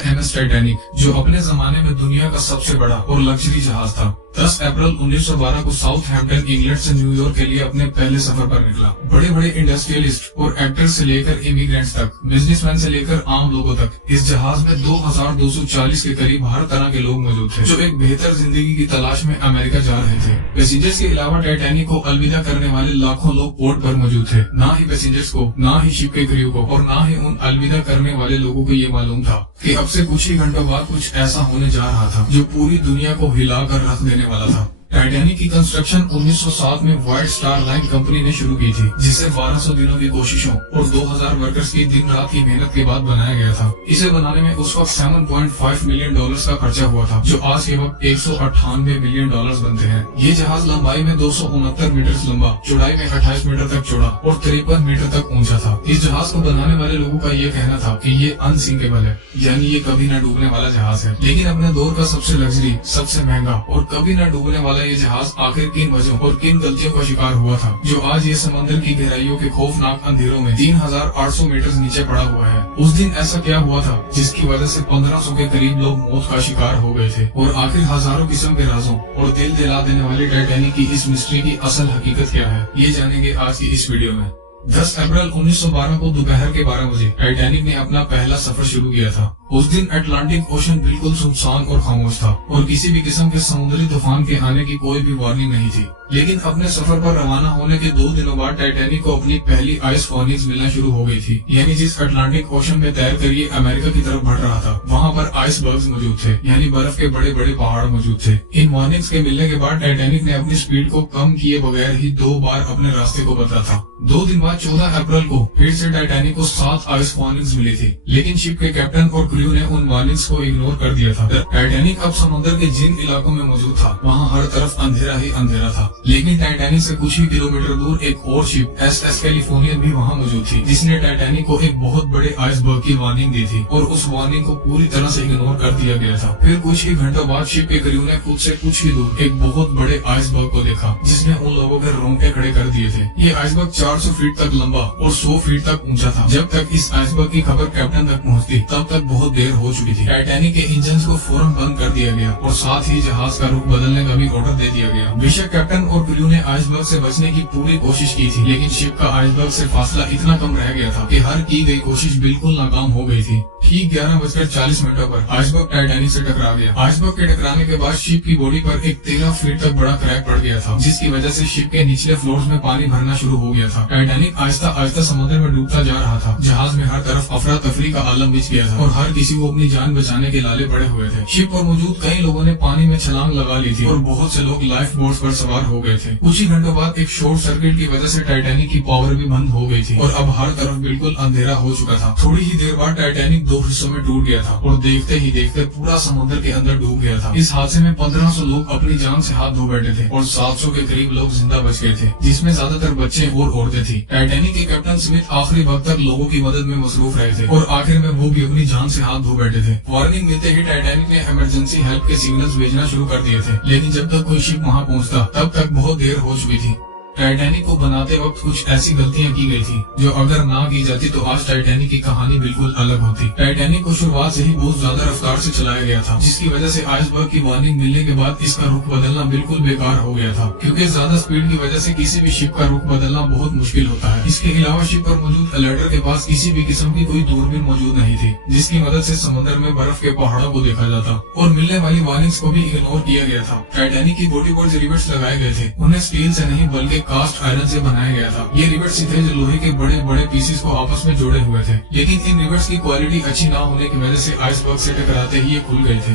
RMS Titanic, जो अपने जमाने में दुनिया का सबसे बड़ा और लग्जरी जहाज था, 10 अप्रैल 1912 को साउथहैम्पटन इंग्लैंड से न्यूयॉर्क के लिए अपने पहले सफर पर निकला। बड़े बड़े इंडस्ट्रियलिस्ट और एक्टर्स से लेकर इमिग्रेंट्स तक, बिजनेसमैन से लेकर आम लोगों तक, इस जहाज में 2240 के करीब हर तरह के लोग मौजूद थे, जो एक बेहतर जिंदगी की तलाश में अमेरिका जा रहे थे। पैसेंजर्स के अलावा टाइटैनिक को अलविदा करने वाले लाखों लोग पोर्ट पर मौजूद थे। ना ही पैसेंजर्स को, ना ही शिप के क्रू को, और ना ही उन अलविदा करने वाले लोगों को ये मालूम था कि अब से कुछ ही घंटों बाद कुछ ऐसा होने जा रहा था जो पूरी दुनिया को हिला कर रख देने वाला था। टाइटैनिक की कंस्ट्रक्शन 1907 में व्हाइट स्टार लाइन कंपनी ने शुरू की थी, जिसे 1200 दिनों की कोशिशों और 2000 वर्कर्स की दिन रात की मेहनत के बाद बनाया गया था। इसे बनाने में उस वक्त $7.5 मिलियन का खर्चा हुआ था, जो आज के वक्त $198 मिलियन बनते हैं। ये जहाज लंबाई में 269 मीटर लंबा, चौड़ाई में 28 मीटर तक चौड़ा और 53 मीटर तक ऊंचा था। इस जहाज को बनाने वाले लोगों का ये कहना था कि ये अनसिंकेबल है, यानी ये कभी न डूबने वाला जहाज है। लेकिन अपने दौर का सबसे लग्जरी, सबसे महंगा और कभी न डूबने वाला ये जहाज आखिर किन वजहों और किन गलतियों का शिकार हुआ था, जो आज ये समंदर की गहराइयों के खौफनाक अंधेरों में 3800 मीटर नीचे पड़ा हुआ है। उस दिन ऐसा क्या हुआ था जिसकी वजह से 1500 के करीब लोग मौत का शिकार हो गए थे, और आखिर हजारों किस्म के राजों और दिल दिला देने वाली टाइटैनिक की इस मिस्ट्री की असल हकीकत क्या है, ये जानेंगे आज की इस वीडियो में। 10 अप्रैल 1912 को दोपहर के 12 बजे टाइटैनिक ने अपना पहला सफर शुरू किया था। उस दिन अटलांटिक ओशन बिल्कुल सुनसान और खामोश था, और किसी भी किस्म के समुद्री तूफान के आने की कोई भी वार्निंग नहीं थी। लेकिन अपने सफर पर रवाना होने के 2 दिनों बाद टाइटैनिक को अपनी पहली आइस वार्निंग्स मिलना शुरू हो गई थी। यानी जिस अटलांटिक ओशन में तैर कर ये अमेरिका की तरफ बढ़ रहा था, वहाँ पर आइसबर्ग्स मौजूद थे, यानी बर्फ के बड़े बड़े पहाड़ मौजूद थे। इन वार्निंग्स के मिलने के बाद टाइटैनिक ने अपनी स्पीड को कम किए बगैर ही 2 बार अपने रास्ते को बदला था। 2 दिन बाद 14 अप्रैल को फिर से टाइटैनिक को 7 आइस वार्निंग्स मिली थी, लेकिन शिप के कैप्टन और क्रू ने उन वार्निंग्स को इग्नोर कर दिया था। टाइटैनिक अब समुद्र के जिन इलाकों में मौजूद था, वहाँ हर तरफ अंधेरा ही अंधेरा था। लेकिन टाइटैनिक से कुछ ही किलोमीटर दूर एक और शिप SS कैलिफोर्नियन भी वहाँ मौजूद थी, जिसने टाइटैनिक को एक बहुत बड़े आइसबर्ग की वार्निंग दी थी, और उस वार्निंग को पूरी तरह से इग्नोर कर दिया गया था। फिर कुछ ही घंटों बाद शिप के क्रू ने खुद से कुछ ही दूर एक बहुत बड़े आइसबर्ग को देखा, जिसने उन लोगों के रोंगटे खड़े कर दिए थे। ये आइसबर्ग 400 फीट तक लंबा और 100 फीट तक ऊंचा था। जब तक इस आइसबर्ग की खबर कैप्टन तक पहुंचती, तब तक बहुत देर हो चुकी थी। टाइटैनिक के इंजन को फौरन बंद कर दिया गया, और साथ ही जहाज का रुख बदलने का भी ऑर्डर दे दिया गया। बेशक कैप्टन और क्रू ने आइसबर्ग से बचने की पूरी कोशिश की थी, लेकिन शिप का आइसबर्ग से फासला इतना कम रह गया था कि हर की गई कोशिश बिल्कुल नाकाम हो गई थी। ठीक 11:40 पर आइसबर्ग टाइटैनिक से टकरा गया। आइसबर्ग के टकराने के बाद शिप की बॉडी पर एक 13 फीट तक बड़ा क्रैक पड़ गया था, जिसकी वजह से शिप के निचले फ्लोर्स में पानी भरना शुरू हो गया था। टाइटैनिक आहिस्ता आहिस्ता समुद्र में डूबता जा रहा था। जहाज में हर तरफ अफरा तफरी का आलम बिछ गया था, और हर किसी को अपनी जान बचाने के लाले पड़े हुए थे। शिप पर मौजूद कई लोगों ने पानी में छलांग लगा ली थी, और बहुत से लोग लाइफ बोट्स पर सवार हो गए थे। कुछ ही घंटों बाद एक शॉर्ट सर्किट की वजह से टाइटैनिक की पावर भी बंद हो गई थी, और अब हर तरफ बिल्कुल अंधेरा हो चुका था। थोड़ी ही देर बाद टाइटैनिक 2 हिस्सों में टूट गया था, और देखते ही देखते पूरा समुद्र के अंदर डूब गया था। इस हादसे में 1500 लोग अपनी जान से हाथ धो बैठे थे, और 700 के करीब लोग जिंदा बच गए थे, जिसमें ज्यादातर बच्चे और औरतें थी। टाइटैनिक के कैप्टन स्मिथ आखिरी वक्त तक लोगों की मदद में मसरूफ रहे थे, और आखिर में वो भी अपनी जान से हाथ धो बैठे थे। वार्निंग मिलते ही टाइटैनिक ने इमरजेंसी हेल्प के सिग्नल्स भेजना शुरू कर दिए थे, लेकिन जब तक कोई शिप वहाँ पहुँचता, तब तक बहुत देर हो चुकी थी। टाइटैनिक को बनाते वक्त कुछ ऐसी गलतियां की गई थी, जो अगर ना की जाती तो आज टाइटैनिक की कहानी बिल्कुल अलग होती। टाइटैनिक को शुरुआत से ही बहुत ज्यादा रफ्तार से चलाया गया था, जिसकी वजह से आइसबर्ग की वार्निंग मिलने के बाद इसका रुख बदलना बिल्कुल बेकार हो गया था, क्योंकि ज्यादा स्पीड की वजह से किसी भी शिप का रुख बदलना बहुत मुश्किल होता है। इसके अलावा शिप पर मौजूद अलर्टर के पास किसी भी किस्म की कोई दूरबीन मौजूद नहीं थी, जिसकी मदद से समुद्र में बर्फ के पहाड़ों को देखा जाता, और मिलने वाली वार्निंग्स को भी इग्नोर किया गया था। टाइटैनिक की बॉडी पर जो रिवेट्स लगाए गए थे, उन्हें स्टील से नहीं बल्कि कास्ट आयरन से बनाया गया था। ये रिवेट्स थे जो लोहे के बड़े बड़े पीसेस को आपस में जोड़े हुए थे, लेकिन इन रिवेट्स की क्वालिटी अच्छी ना होने की वजह से आइसबर्ग से टकराते ही ये खुल गए थे।